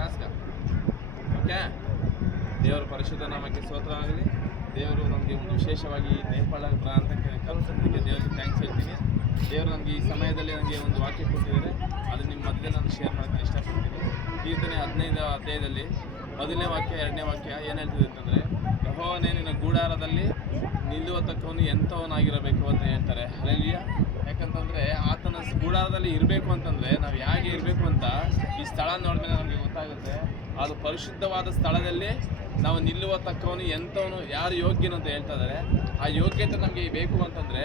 ಕ್ಲಾಸ್ಗ okay. ದೇವರ ಪರಿಶುದ್ಧ ನಾಮಕ್ಕೆ ಸ್ತೋತ್ರ ಆಗಲಿ. ದೇವರು ನಮಗೆ ಒಂದು ವಿಶೇಷವಾಗಿ ನೇಪಾಳ ಪ್ರಾಂತಕ್ಕೆ ಕಲಿಸೋದಕ್ಕೆ ದೇವರಿಗೆ ಥ್ಯಾಂಕ್ಸ್ ಹೇಳ್ತೀನಿ. ದೇವರು ನನಗೆ ಈ ಸಮಯದಲ್ಲಿ ನನಗೆ ಒಂದು ವಾಕ್ಯ ಕೊಟ್ಟಿದ್ದಾರೆ, ಅದನ್ನು ನಿಮ್ಮ ಮಧ್ಯೆ ನಾನು ಶೇರ್ ಮಾಡೋಕ್ಕೆ ಇಷ್ಟಪಡ್ತೀನಿ. ಕೀರ್ತನೆ 15ನೇ ಅಧ್ಯಾಯದಲ್ಲಿ 1ನೇ ವಾಕ್ಯ 2ನೇ ವಾಕ್ಯ ಏನು ಹೇಳ್ತಿದೆ ಅಂತಂದರೆ, ಯೆಹೋವನೇ ನಿನ್ನ ಗೂಡಾರದಲ್ಲಿ ನಿಲ್ಲುವತಕ್ಕವನು ಎಂಥವನಾಗಿರಬೇಕು ಅಂತ ಹೇಳ್ತಾರೆ. ಹಲ್ಲೆಲೂಯಾ. ಯಾಕಂತಂದರೆ ಆತನ ಗೂಡಾರದಲ್ಲಿ ಇರಬೇಕು ಅಂತಂದರೆ ನಾವು ಹೇಗೆ ಇರಬೇಕು ಅಂತ ಈ ಸ್ಥಳ ನೋಡಿದ್ಮೇಲೆ ನಮಗೆ ಗೊತ್ತಾಗುತ್ತೆ. ಅದು ಪರಿಶುದ್ಧವಾದ ಸ್ಥಳದಲ್ಲಿ ನಾವು ನಿಲ್ಲುವತಕ್ಕವನು ಎಂಥವನು, ಯಾರು ಯೋಗ್ಯನು ಅಂತ ಹೇಳ್ತಾ ಇದ್ದಾರೆ. ಆ ಯೋಗ್ಯತೆ ನಮಗೆ ಬೇಕು ಅಂತಂದರೆ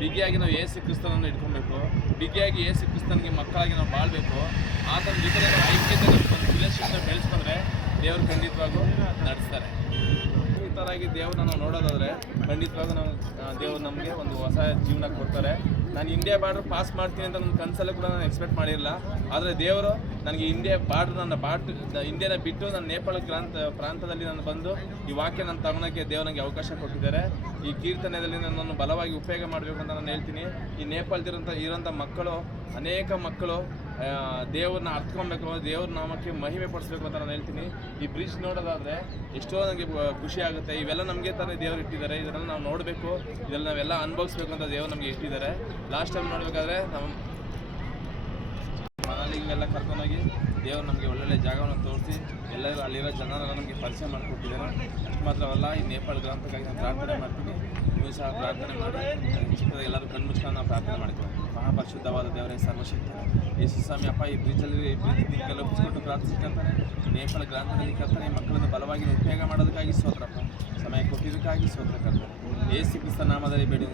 ಬಿಗಿಯಾಗಿ ನಾವು ಯೇಸು ಕ್ರಿಸ್ತನನ್ನು ಇಟ್ಕೊಬೇಕು, ಬಿಗಿಯಾಗಿ ಯೇಸು ಕ್ರಿಸ್ತನಿಗೆ ಮಕ್ಕಳಾಗಿ ನಾವು ಬಾಳಬೇಕು. ಆತನ ಜೊತೆ ನಾವು ಐಕ್ಯತೆ ನಮ್ಮ ರಿಲೇಷನ್ಶಿಪ್ ಬೆಳೆಸ್ಕೊಂಡ್ರೆ ದೇವರು ಖಂಡಿತವಾಗೂ ನಡೆಸ್ತಾರೆ. ಈ ಥರ ಆಗಿ ದೇವ್ರನ್ನ ನಾವು ನೋಡೋದಾದರೆ ಖಂಡಿತವಾಗೂ ನಾವು ದೇವರು ನಮಗೆ ಒಂದು ಹೊಸ ಜೀವನ ಕೊಡ್ತಾರೆ. ನಾನು ಇಂಡಿಯಾ ಬಾರ್ಡ್ರ್ ಪಾಸ್ ಮಾಡ್ತೀನಿ ಅಂತ ನನ್ನ ಕನಸಲ್ಲೂ ಕೂಡ ನಾನು ಎಕ್ಸ್ಪೆಕ್ಟ್ ಮಾಡಿರಲಿಲ್ಲ. ಆದರೆ ದೇವರು ನನಗೆ ಇಂಡಿಯಾನ ಬಿಟ್ಟು ನಾನು ನೇಪಾಳ ಪ್ರಾಂತದಲ್ಲಿ ನಾನು ಬಂದು ಈ ವಾಕ್ಯ ನಾನು ತಗೊಳಕ್ಕೆ ದೇವರು ನನಗೆ ಅವಕಾಶ ಕೊಟ್ಟಿದ್ದಾರೆ. ಈ ಕೀರ್ತನೆಯಲ್ಲಿ ನನ್ನನ್ನು ಬಲವಾಗಿ ಉಪಯೋಗ ಮಾಡಬೇಕು ಅಂತ ನಾನು ಹೇಳ್ತೀನಿ. ಈ ನೇಪಾಳದಿರೋಂಥ ಮಕ್ಕಳು, ಅನೇಕ ಮಕ್ಕಳು ದೇವ್ರನ್ನ ಅರ್ಥಕೊಬೇಕು, ದೇವ್ರ ನಾಮಕ್ಕೆ ಮಹಿಮೆ ಪಡಿಸ್ಬೇಕು ಅಂತ ನಾನು ಹೇಳ್ತೀನಿ. ಈ ಬ್ರಿಡ್ಜ್ ನೋಡೋದಾದರೆ ಎಷ್ಟೋ ನನಗೆ ಖುಷಿ ಆಗುತ್ತೆ. ಇವೆಲ್ಲ ನಮಗೆ ತಾನೇ ದೇವರು ಇಟ್ಟಿದ್ದಾರೆ, ಇದನ್ನೆಲ್ಲ ನಾವು ನೋಡಬೇಕು, ಇದೆಲ್ಲ ನಾವೆಲ್ಲ ಅನುಭವಿಸ್ಬೇಕು ಅಂತ ದೇವರು ನಮಗೆ ಇಟ್ಟಿದ್ದಾರೆ. ಲಾಸ್ಟ್ ಟೈಮ್ ನೋಡಬೇಕಾದ್ರೆ ನಮ್ಮ ಮನಾಲಿಗೆಲ್ಲ ಕರ್ಕೊಂಡೋಗಿ ದೇವರು ನಮಗೆ ಒಳ್ಳೊಳ್ಳೆ ಜಾಗವನ್ನು ತೋರಿಸಿ ಎಲ್ಲರೂ ಅಲ್ಲಿರೋ ಜನರನ್ನು ನಮಗೆ ಪರಿಚಯ ಮಾಡಿಕೊಟ್ಟಿದ್ದಾರೆ. ಅಷ್ಟು ಮಾತ್ರವಲ್ಲ, ಈ ನೇಪಾಳ ಗ್ರಾಮಕ್ಕಾಗಿ ನಾನು ಪ್ರಾರ್ಥನೆ ಮಾಡ್ತೀನಿ. ನೀವು ಸಹ ಪ್ರಾರ್ಥನೆ ಮಾಡಿ ಚಿಕ್ಕದಾಗ ಎಲ್ಲರೂ ಕಣ್ಮುಚ್ಕೊಂಡು ನಾವು ಪ್ರಾರ್ಥನೆ ಮಾಡ್ತೀವಿ. ಮಹಾಪರಿಶುದ್ಧವಾದ ದೇವರೇ, ಸರ್ವಶಕ್ತಿ ಯೇಸು ಸ್ವಾಮಿ ಅಪ್ಪ, ಈ ಬ್ರಿಡ್ಜಲ್ಲಿ ಕೆಲವೊಪ್ಪಿಸ್ಕೊಟ್ಟು ಪ್ರಾರ್ಥಿಸ್ಕೊಳ್ತಾನೆ. ನೇಪಾಳ ಗ್ರಾಮದಲ್ಲಿ ಕರ್ತಾನೆ ಮಕ್ಕಳನ್ನು ಬಲವಾಗಿ ಉಪಯೋಗ ಮಾಡೋದಕ್ಕಾಗಿ ಸ್ತೋತ್ರಪ್ಪ. ಸಮಯ ಕೊಟ್ಟಿದ್ದಕ್ಕಾಗಿ ಸ್ತೋತ್ರ ಕರ್ತಾನೆ. ಯೇಸು ಕ್ರಿಸ್ತ ನಾಮದಲ್ಲಿ ಬೇಡಿ